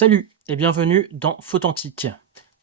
Salut et bienvenue dans Photantique.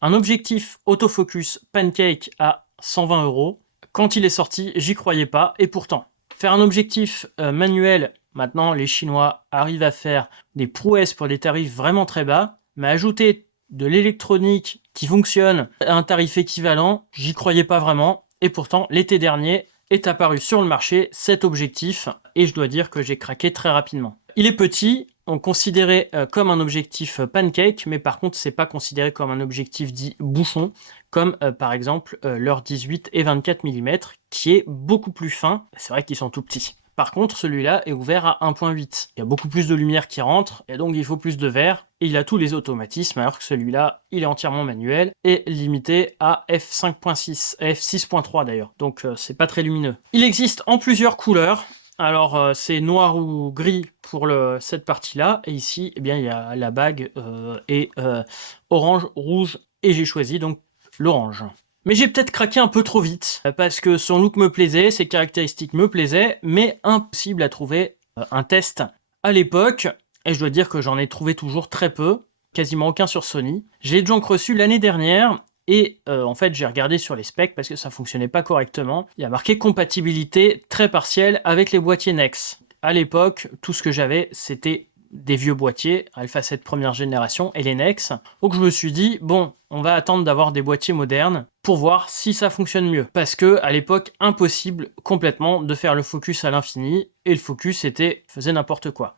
Un objectif autofocus Pancake à 120 €. Quand il est sorti, j'y croyais pas et pourtant, faire un objectif manuel, maintenant les Chinois arrivent à faire des prouesses pour des tarifs vraiment très bas, mais ajouter de l'électronique qui fonctionne à un tarif équivalent, j'y croyais pas vraiment et pourtant l'été dernier est apparu sur le marché cet objectif et je dois dire que j'ai craqué très rapidement. Il est petit, on considéré comme un objectif pancake, mais par contre c'est pas considéré comme un objectif dit bouchon, comme par exemple leur 18 et 24 mm, qui est beaucoup plus fin. C'est vrai qu'ils sont tout petits. Par contre, celui-là est ouvert à 1.8. Il y a beaucoup plus de lumière qui rentre, et donc il faut plus de verre, et il a tous les automatismes, alors que celui-là, il est entièrement manuel, et limité à f5.6, f6.3 d'ailleurs, donc c'est pas très lumineux. Il existe en plusieurs couleurs. Alors c'est noir ou gris pour cette partie-là, et ici eh bien, il y a la bague et orange, rouge, et j'ai choisi donc l'orange. Mais j'ai peut-être craqué un peu trop vite, parce que son look me plaisait, ses caractéristiques me plaisaient, mais impossible à trouver un test à l'époque, et je dois dire que j'en ai trouvé toujours très peu, quasiment aucun sur Sony. J'ai donc reçu l'année dernière, et en fait, j'ai regardé sur les specs parce que ça fonctionnait pas correctement. Il y a marqué compatibilité très partielle avec les boîtiers Nex. À l'époque, tout ce que j'avais, c'était des vieux boîtiers, Alpha 7 première génération et les Nex. Donc je me suis dit, bon, on va attendre d'avoir des boîtiers modernes pour voir si ça fonctionne mieux. Parce que à l'époque, impossible complètement de faire le focus à l'infini, et le focus faisait n'importe quoi.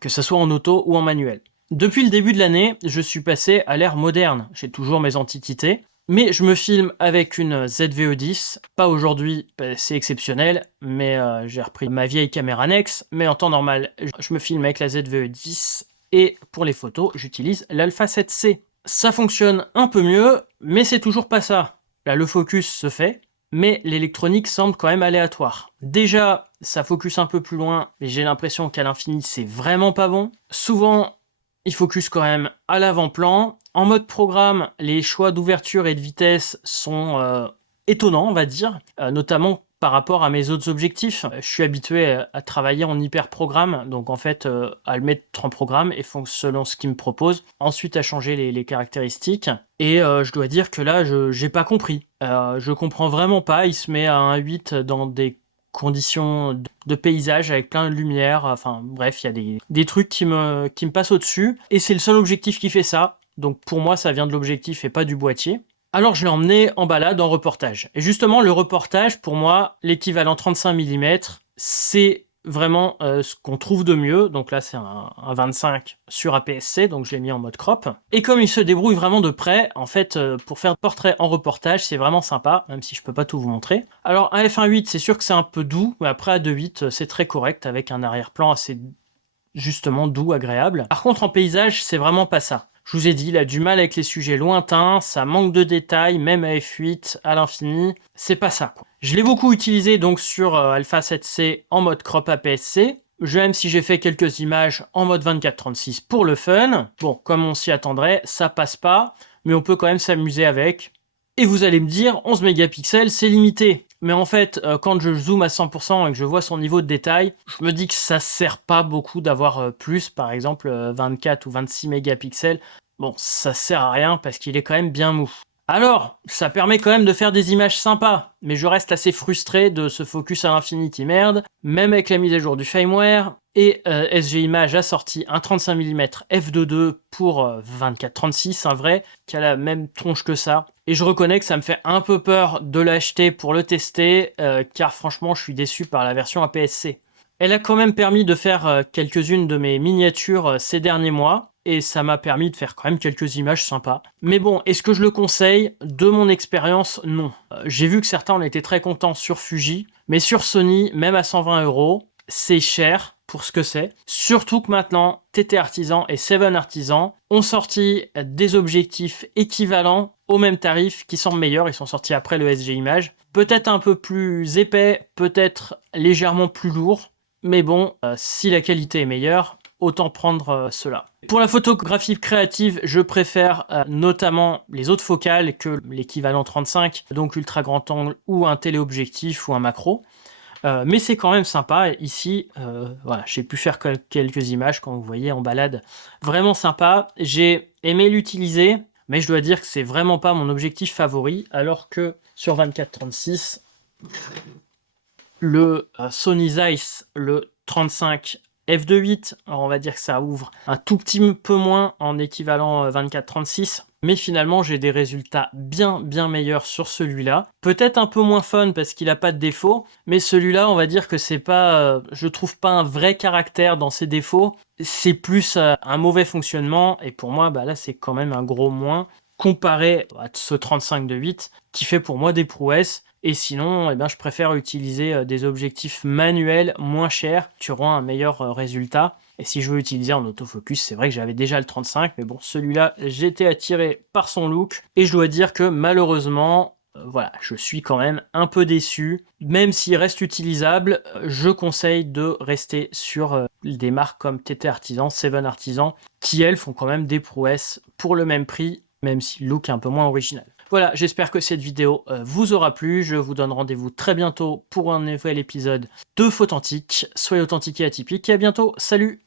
Que ce soit en auto ou en manuel. Depuis le début de l'année, je suis passé à l'ère moderne. J'ai toujours mes antiquités, mais je me filme avec une ZVE10. Pas aujourd'hui, c'est exceptionnel, mais j'ai repris ma vieille caméra Nex. Mais en temps normal, je me filme avec la ZVE10 et pour les photos, j'utilise l'Alpha 7C. Ça fonctionne un peu mieux, mais c'est toujours pas ça. Là, le focus se fait, mais l'électronique semble quand même aléatoire. Déjà, ça focus un peu plus loin, mais j'ai l'impression qu'à l'infini, c'est vraiment pas bon. Souvent, il focus quand même à l'avant-plan. En mode programme, les choix d'ouverture et de vitesse sont étonnants, on va dire, notamment par rapport à mes autres objectifs. Je suis habitué à travailler en hyper-programme, donc en fait, à le mettre en programme et selon ce qu'il me propose. Ensuite, à changer les caractéristiques. Et je dois dire que là, j'ai pas compris. Je comprends vraiment pas. Il se met à 1.8 dans des conditions de paysage avec plein de lumière, enfin bref, il y a des trucs qui me passent au-dessus, et c'est le seul objectif qui fait ça, donc pour moi ça vient de l'objectif et pas du boîtier. Alors je l'ai emmené en balade, en reportage. Et justement le reportage, pour moi, l'équivalent 35 mm, c'est vraiment ce qu'on trouve de mieux. Donc là c'est un 25 sur APS-C, donc je l'ai mis en mode crop. Et comme il se débrouille vraiment de près, en fait pour faire portrait en reportage, c'est vraiment sympa, même si je peux pas tout vous montrer. Alors un f1.8, c'est sûr que c'est un peu doux, mais après à 2.8 c'est très correct, avec un arrière-plan assez justement doux, agréable. Par contre en paysage, c'est vraiment pas ça. Je vous ai dit, il a du mal avec les sujets lointains, ça manque de détails, même à f8, à l'infini, c'est pas ça, quoi. Je l'ai beaucoup utilisé donc sur Alpha 7C en mode crop APS-C, même si j'ai fait quelques images en mode 24-36 pour le fun. Bon, comme on s'y attendrait, ça passe pas, mais on peut quand même s'amuser avec. Et vous allez me dire, 11 mégapixels, c'est limité. Mais en fait, quand je zoome à 100% et que je vois son niveau de détail, je me dis que ça sert pas beaucoup d'avoir plus, par exemple 24 ou 26 mégapixels. Bon, ça sert à rien parce qu'il est quand même bien mou. Alors, ça permet quand même de faire des images sympas, mais je reste assez frustré de ce focus à l'infini qui merde, même avec la mise à jour du firmware, et SG Image a sorti un 35 mm f2.2 pour 24-36, un vrai, qui a la même tronche que ça. Et je reconnais que ça me fait un peu peur de l'acheter pour le tester, car franchement je suis déçu par la version APS-C. Elle a quand même permis de faire quelques-unes de mes miniatures ces derniers mois, et ça m'a permis de faire quand même quelques images sympas. Mais bon, est-ce que je le conseille? De mon expérience, non. J'ai vu que certains en étaient très contents sur Fuji, mais sur Sony, même à 120 €, c'est cher pour ce que c'est. Surtout que maintenant, TT Artisan et Seven Artisan ont sorti des objectifs équivalents au même tarif qui sont meilleurs. Ils sont sortis après le SG Image. Peut-être un peu plus épais, peut-être légèrement plus lourd. Mais bon, si la qualité est meilleure, autant prendre cela. Pour la photographie créative, je préfère notamment les autres focales que l'équivalent 35, donc ultra grand angle ou un téléobjectif ou un macro. Mais c'est quand même sympa. Et ici, voilà, j'ai pu faire quelques images quand vous voyez en balade. Vraiment sympa. J'ai aimé l'utiliser, mais je dois dire que c'est vraiment pas mon objectif favori, alors que sur 24-36, le Sony Zeiss, le 35 f2.8, alors on va dire que ça ouvre un tout petit peu moins en équivalent 24-36, mais finalement j'ai des résultats bien meilleurs sur celui-là. Peut-être un peu moins fun parce qu'il n'a pas de défauts, mais celui-là on va dire que c'est pas, je trouve pas un vrai caractère dans ses défauts, c'est plus un mauvais fonctionnement, et pour moi bah là c'est quand même un gros moins comparé à ce 35 de 8 qui fait pour moi des prouesses. Et sinon, eh ben, je préfère utiliser des objectifs manuels moins chers qui auront un meilleur résultat. Et si je veux utiliser en autofocus, c'est vrai que j'avais déjà le 35, mais bon, celui-là, j'étais attiré par son look. Et je dois dire que malheureusement, voilà, je suis quand même un peu déçu. Même s'il reste utilisable, je conseille de rester sur des marques comme TT Artisan, Seven Artisan, qui elles font quand même des prouesses pour le même prix, même si le look est un peu moins original. Voilà, j'espère que cette vidéo vous aura plu. Je vous donne rendez-vous très bientôt pour un nouvel épisode de Fauthentique. Soyez authentiques et atypiques et à bientôt. Salut!